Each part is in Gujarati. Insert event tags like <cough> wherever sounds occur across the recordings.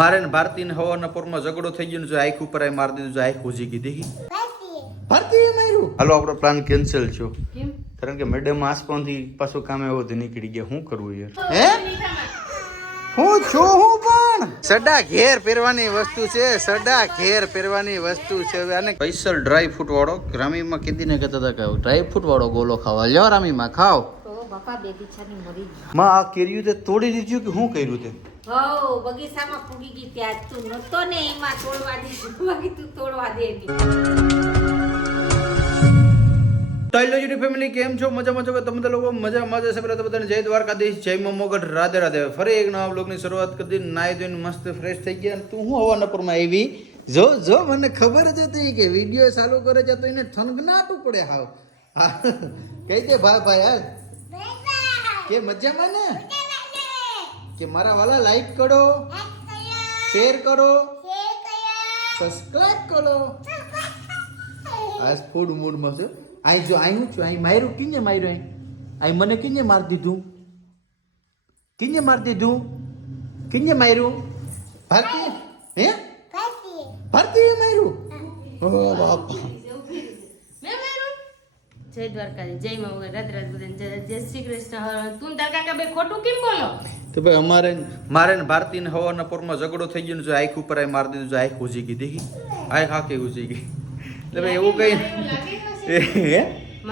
મારે ને ભારતીને હવાના પોરમાં ઝઘડો થઈ ગયો ને જો આંખ ઉપર આઈ મારી દીધું જો આંખ ઉજી કીધી દેખી? ભારતી માર્યું. હાલો આપણો પ્લાન કેન્સલ છો કારણ કે મેડમ આસપાસથી પાછું કામે એવો નીકળી ગયા. શું કરવું યાર? હે હું? છું હું પણ? સડા ઘેર પહેરવાની વસ્તુ છે સડા ઘેર પહેરવાની વસ્તુ છે. હવે આને સ્પેશિયલ ડ્રાય ફ્રૂટ વાળો રામીમાં કીધીને કહેતા હતા કે ડ્રાય ફ્રૂટ વાળો ગોલો ખાવા. લ્યો રામીમાં ખાવમાં આ કેર્યું તે તોડી દીધું કે શું કર્યું તે? હઉ બગીચામાં ફૂગી ગઈ ત્યાં તું. નતો ને એમાં તોડવા દે બાકી તું તોડવા દે ફેમિલી કેમ છો? મજામાં છો કે તમે તો લોકો? મજામાં જશે પહેલાં તો બધાને જય દ્વારકાધીશ જય મમોગઢ રાધે રાધે. ફરી એક નવા બ્લોગની શરૂઆત કરી દીધી. નાહી ધોઈને મસ્ત ફ્રેશ થઈ ગયા. અને તું હું હવાના પરમાં આવી? જો જો મને ખબર જ હતી કે વીડિયો ચાલુ કરે છે તો એને થનગનાટું પડે હાવ. હા. કઈ દે ભાઈ ભાઈ હાલ. કે મજામાં ને? કે મારા વાલા લાઈક કરો શેર કરો સબસ્ક્રાઇબ કરો. આજ ફૂડ મૂડમાં છે. આઈ જો અહીં છું, આઈ માર્યું, કિને માર્યું આઈ? અહીં મને કિને માર દીધું? કિને માર દીધું? કિને માર્યું? ભારતી હે? ભારતીએ માર્યું? ઓ બાપા. જય દ્વારકાધી જય મા વગર રાત રાત બધાને. જય જય શ્રી કૃષ્ણ. તું તાર કાકા ભાઈ ખોટું કેમ બોલો? તો ભાઈ અમારે મારે ને ભારતીને હવાના પોરમાં ઝઘડો થઈ ગયો ને જો આંખ ઉપર આય મારી દીધું જો આંખ ઉજી ગઈ. દેખી? આંખ આખી ઉજી ગઈ. એટલે ભાઈ એવું કઈ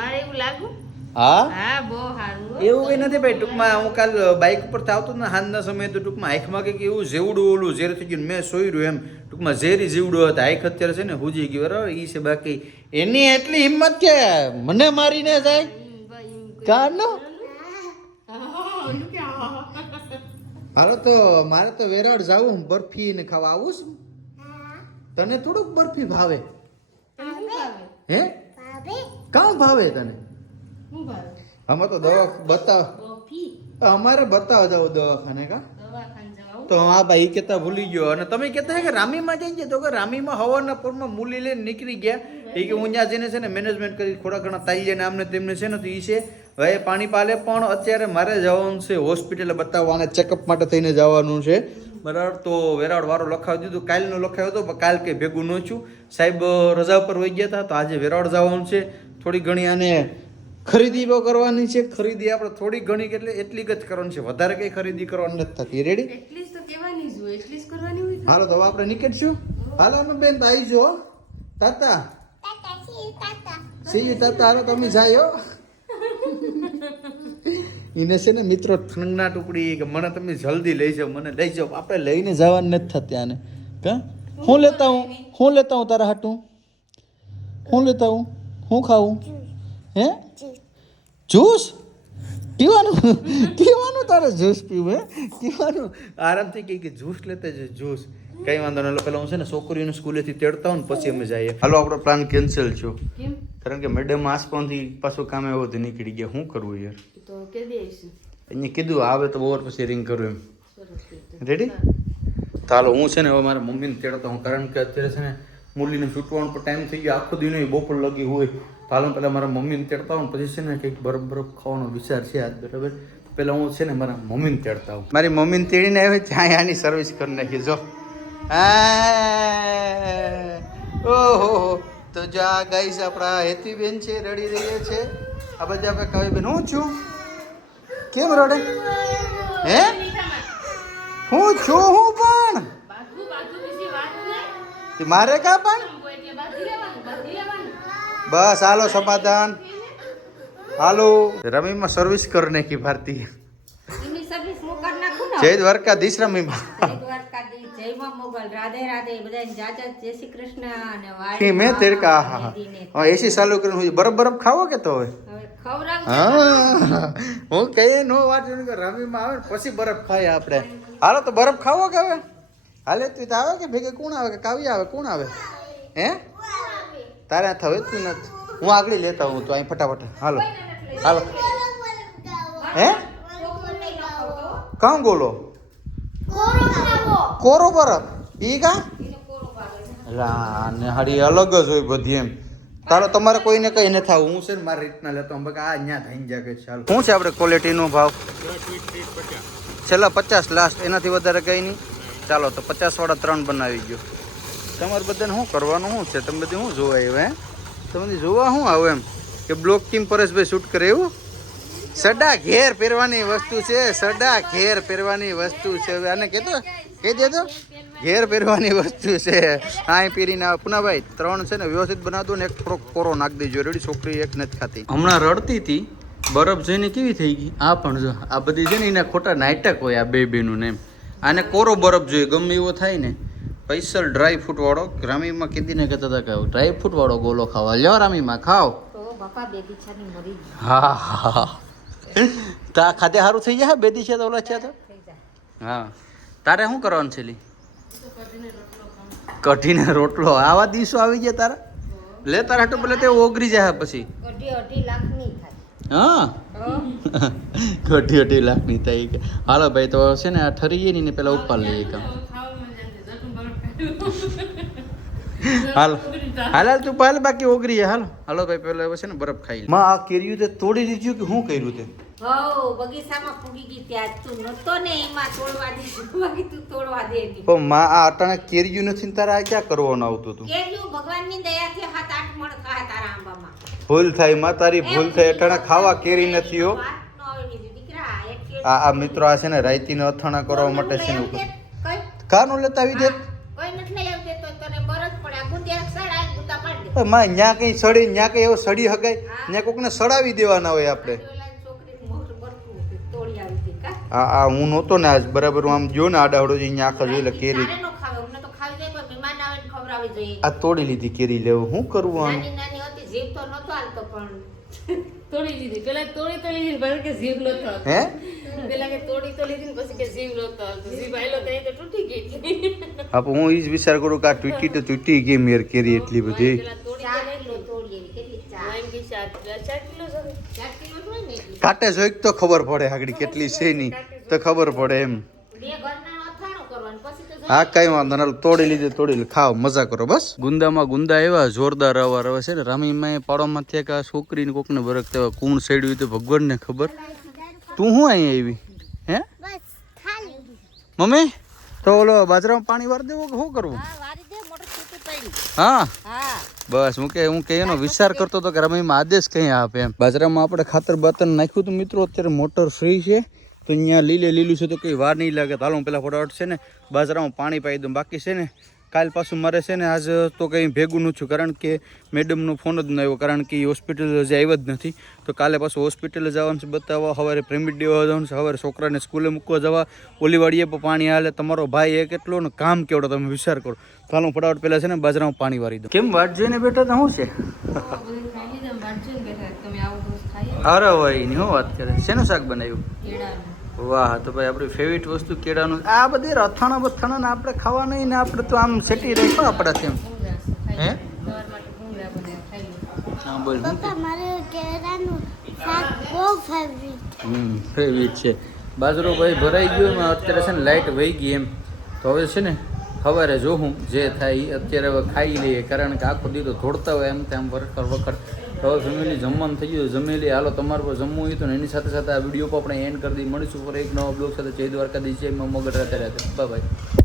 મારે એવું લાગુ? હા? હા બહુ સારું. એવું કઈ નથી ભાઈ. ટૂંકમાં હું કાલ બાઇક ઉપર આવતો ને હાંજના સમયે તો ટૂંકમાં આંખમાં કંઈક એવું જેવડું ઓલું ઝેર થઈ ગયું મેં મેં રહ્યું એમ. ટૂંકમાં ઝેરી જીવડું હતા. આંખ અત્યારે છે ને હુજી ગયું બરાબર? એ છે બાકી. એની એટલી હિંમત કે મને મારીને જાય. કાનો? હા, કે હા. હાલો તો મારે તો વેરાડ જાવું બરફી ને ખાવા. આવું છું? તને થોડુંક બરફી ભાવે? હે? કામ ભાવે તને? શું ભાવે? આમાં તો દવા બતાવ. અમારે બતાવ જાવ દવાખાને કા. તો હા ભાઈ કેતા ભૂલી ગયો. અને તમે કહેતા હે કે રામીમાં જઈને તો કે રામીમાં હવાના પોરમાં મૂલી લઈને નીકળી ગયા. એ કે હું ત્યાં જઈને છે ને મેનેજમેન્ટ કરી થોડા ઘણા તાઈજાને આમને તેમને છે ને તો એ છે. હવે પાણી પાલે પણ અત્યારે મારે જવાનું છે હોસ્પિટલે બતાવવાને ચેકઅપ માટે થઈને જવાનું છે. બરાબર તો વેરાળ વારો લખાવી દીધું. કાલનું લખાવ્યો હતો પણ કાલ કંઈ ભેગું ન છું સાહેબ રજા ઉપર વહી ગયા હતા તો આજે વેરાળ જવાનું છે. થોડી ઘણી આને ખરીદી કરવાની છે? ખરીદી આપણે થોડી ઘણી એટલે એટલી જ કરવાની છે. વધારે કંઈ ખરીદી કરવાની નથી થતી. રેડી એટલી તો કહેવાની જ એટલી જ કરવાની હોય હાલો તો આપણે નીકળશું. હાલો અમે બેન આવી જો તાતા. સી તાતા. હાલો તમે જાયો એને છે ને મિત્રો ઠંગના ટુકડી કે મને તમે જલ્દી લઈ જાઓ મને લઈ જાઓ. આપણે લઈને જવાનું નથી થતી આને. કા? હું લેતા હું હું લેતા હું તારા હાટું? હું લેતા હું હું ખાવું? હે? જ્યુસ પીવાનું? પીવાનું તારે જ્યુસ પીવું હે? પીવાનું. આરામથી કહી કે જ્યુસ લેતા જ જ્યુસ કઈ વાંધો નહીં. પેલા હું છે ને છોકરીઓને સ્કૂલેથી તેડતા હોય ને પછી અમે જઈએ. હાલો આપણો પ્લાન કેન્સલ છો. કારણ કે મેડમ આસપાસથી પાછું કામે એવો તો નીકળી ગયા. શું કરવું યાર? તો કે દઈશું અહીંયા કીધું આવે તો ઓવર પછી રિંગ કરું એમ. રેડી તો. હાલો હું છે ને હવે મારા મમ્મીને તેડતો હું કારણ કે અત્યારે છે ને મુરલીને છૂટવાનો પણ ટાઈમ થઈ ગયો. આખો દિન બપોર લગી હોય. તો હાલ પહેલાં મારા મમ્મીને તેડતા હોઉં પછી છે ને કંઈક બરફ બરફ ખાવાનો વિચાર છે આજ, બરાબર? પહેલાં હું છે ને મારા મમ્મીને તેડતા હોઉં મારી મમ્મીને તેડીને આવે ત્યાં આની સર્વિસ કરી નાખી, જો. ઓહો તો જો આ ગાઈસ આપણા હેતીબેન છે, રડી રહ્યા છે. આ બધા આપણે કવિબેન હું છું? કેમ રડે? હે? હું છું? હું પણ બાજુ બાજુ વિશે વાત નહીં તે મારે કા પણ એટલે બાંધી લેવાનું બાંધી લેવાનું બસ હાલો સમાધાન હાલો રમીમાં સર્વિસ કરી નાખી ભારતી એમની સર્વિસ હું કરી નાખું ને જય દ્વારકાધીશ રમીમાં જય દ્વારકાધીશ જય માં મોગલ રાધે રાધે બધાને જાજા જય શ્રી કૃષ્ણ અને કે મેં તેડકા હા હા વાડીમાં હા એસી ચાલુ કરીને હું બરફ બરફ ખાવો કે તો હવે હવે ખવડાવજો. હા હું કહીએ નો વાત જોઈને કે રમીમાં આવે ને પછી બરફ ખાઈએ આપણે હાલો તો બરફ ખાવો કે હવે હાલે તું તો આવે કે ભેગે કોણ આવે કે કાવ્ય આવે? કોણ આવે? હે? તારે આ થવે તું નથી હું આગળ લેતા હું તો અહીં ફટાફટ. હાલો. હાલો. હે? કામ બોલો કોરો બરફ ઈ કા? રાને હાડી અલગ જ હોય બધી એમ. તારો તમારે કોઈને કઈ ન થાવ. હું છે ને મારી રીતના લેતો હું બકા આ અહીંયા થઈ જાય કે ચાલો શું છે આપણે ક્વોલિટીનો ભાવ? છેલ્લા પચાસ લાસ્ટ એનાથી વધારે કઈ નહીં. ચાલો તો પચાસ વાળા ત્રણ બનાવી ગયો. તમારે બધાને શું કરવાનું શું છે? તમે બધી શું જોવા આવ્યા હે? તમે બધી જોવા શું આવું એમ? કે બ્લોક ટીમ પરેશભાઈ શૂટ કરે એવું? સડા ઘેર પહેરવાની વસ્તુ છે સડા ઘેર પહેરવાની વસ્તુ છે. હવે આને કહેતો કહી દેતો ઘેર પહેરવાની વસ્તુ છે. આ પહેરીને પુનાભાઈ ત્રણ છે ને વ્યવસ્થિત બનાવતો ને એક થોડોક કોરો નાખ દેજો. રેડી છોકરી એક નથી ખાતી. હમણાં રડતી હતી બરફ જોઈને કેવી થઈ ગઈ? આ પણ જો આ બધી છે ને એના ખોટા નાટક હોય આ બે બેનું ને એમ. આને કોરો બરફ જોઈએ ગમે એવો થાય ને પૈસલ ડ્રાય ફ્રૂટ વાળો રામીમાં કીધીને કહેતા હતા કે ડ્રાય ફ્રૂટ વાળો ગોલો ખાવા. લ્યો રામીમાં ખાઓ. હા હા તા ખાતે સારું થઈ જાય બેદી છે તો ઓલા છે તો. હા. તારે શું કરવાનું છે લી કઢીને રોટલો. આવા દિવસો આવી ગયા તારા? લે તારા તો પેલા તે ઓગરી જાય પછી. હા. <laughs> અઢી અઢી લાખની થઈ કે. હાલો ભાઈ તો છે ને આ ઠરીએ નહીં ને પેલા ઉપર લઈએ કામ હાલ. હાલ હાલ તું પહેલ બાકી ઓગરી હાલ. હાલો હાલો ભાઈ પેલા છે ને બરફ ખાઈ માં આ કેર્યું તે તોડી દીધું કે શું કર્યું તે? હઉ બગીચામાં પૂગી ગઈ ત્યાં તું નતો ને એમાં તોડવા દીધું. બાકી તું તોડવા દે નહીં પણ માં આ અટાણે કેર્યું નથી ને તારે આ ક્યાં કરવાનું આવતું હતું? ભગવાનની દયાથી હાથ આઠ મણ ખાય તારા આંબામાં. ભૂલ થાયમાં તારી ભૂલ થાય. અટાણે ખાવા કેરી નથી હો વાત ન આવે ની દીકરા એક કેરી- આ આ મિત્રો આ છે ને રાયતીને અથાણા કરવા માટે છે ને કાનું લેતા આવી દે? માં ન્યા કઈ સડી ન્યા કઈ એવો સડી હગાય? ન્યા કોકને સડાવી દેવાના હોય આપણે. આ આ હું નહોતો ને આજ બરાબર હું આમ જો ને આડાવડો જઈ ન્યા આખા જોઈ લે કેરી. આ તોડી લીધી કેરી લેવું શું કરવું આમ? નાની નાની હતી જીભ તો નહોતો હાલતો પણ. તોડી લીધી પેલા તોડી તો લીધી પછી કે જીવ નતો હે? પેલા કે તોડી તો લીધી પછી કે જીવ નતો. જીવ આયલો ત્યાં તો તૂટી ગઈ. હા પણ હું ઈજ જ વિચાર કરું કે આ તૂટી તો તૂટી ગઈ મેર કેરી એટલી બધી. કાટે તો ને જોઈ તો ખબર પડે આગળ કેટલી છે નહીં તો ખબર પડે એમ. બે ઘરના અથાણું કરવાનું પછી તો હા કઈ વાંધો ના તોડી લીધી તોડી લીધી. ખાઓ મજા કરો બસ. ગુંદામાં ગુંદા એવા જોરદાર અવાર આવે છે ને. રામીમાં પાડોમાં થયા કે આ છોકરીને કોકને બરક તેવા કુણ સેડ્યું તો ભગવાનને ખબર. તું શું અહીંયા આવી? હે? મમ્મી તો ઓલો બાજરામાં પાણી વાર દેવો કે શું કરવું? વારી દે મોટર છૂટું પડ્યું હા? હા. બસ હું કે હું કે એનો વિચાર કરતો હતો કે રમીમાં આદેશ કઈ આપે એમ. બાજરામાં આપણે ખાતર બાતર નાખ્યું હતું. મિત્રો અત્યારે મોટર ફ્રી છે. તો અહીંયા લીલે લીલું છે તો કંઈ વાર નહીં લાગે. તો હાલો હું પહેલાં ફટાફટ છે ને બાજરામાં પાણી પાઈ દઉં. બાકી છે ને કાલ પાછું મારે છે ને આજ તો કંઈ ભેગું નથી થયું. કારણ કે મેડમનો ફોન જ ન આવ્યો. કારણ કે એ હોસ્પિટલ હજી આવ્યા જ નથી. તો કાલે પાછું હોસ્પિટલ જવાનું છે બતાવવા. સવારે પ્રેમિટ દેવા જવાનું છે. સવારે છોકરાને સ્કૂલે મૂકવા જવા. ઓલીવાડીએ પણ પાણી હાલે તમારો ભાઈ એ કેટલો ને કામ કેવડો તમે વિચાર કરો. તો હાલો હું ફટાફટ પહેલાં છે ને બાજરામાં પાણી વારી દઉં. કેમ વાત જોઈને બેઠા તો? શું છે? અરે ભાઈ ની શું વાત કરે? શેનું શાક બનાવ્યું? વાહ તો ભાઈ આપણી ફેવરિટ વસ્તુ કેળાનું આ બધી રથાણા બથાણા ને આપણે ખાવા નહીં ને આપણે તો આમ સેટી રાખ્યો આપણાથી એમ હે? હા બોલ હમ ફેવરિટ છે. બાજરો ભાઈ ભરાઈ ગયો એમાં અત્યારે છે ને લાઇટ વહી ગઈ એમ. તો હવે છે ને સવારે જોઉં જે થાય એ અત્યારે હવે ખાઈ લઈએ. કારણ કે આખો દીધો ધોડતા હોય એમ તેમ વખર વખર. હવે ફેમિલી જમવાનું થઈ ગયું જમી હાલો તમારે પર જમવું હોય તો એની સાથે સાથે આ વીડિયો પણ આપણે એન્ડ કરી દઈએ. મળીશું પર એક નવા બ્લોગ સાથે. જય દ્વારકાધીશ, જય મા મગર રાતે રાતે બાય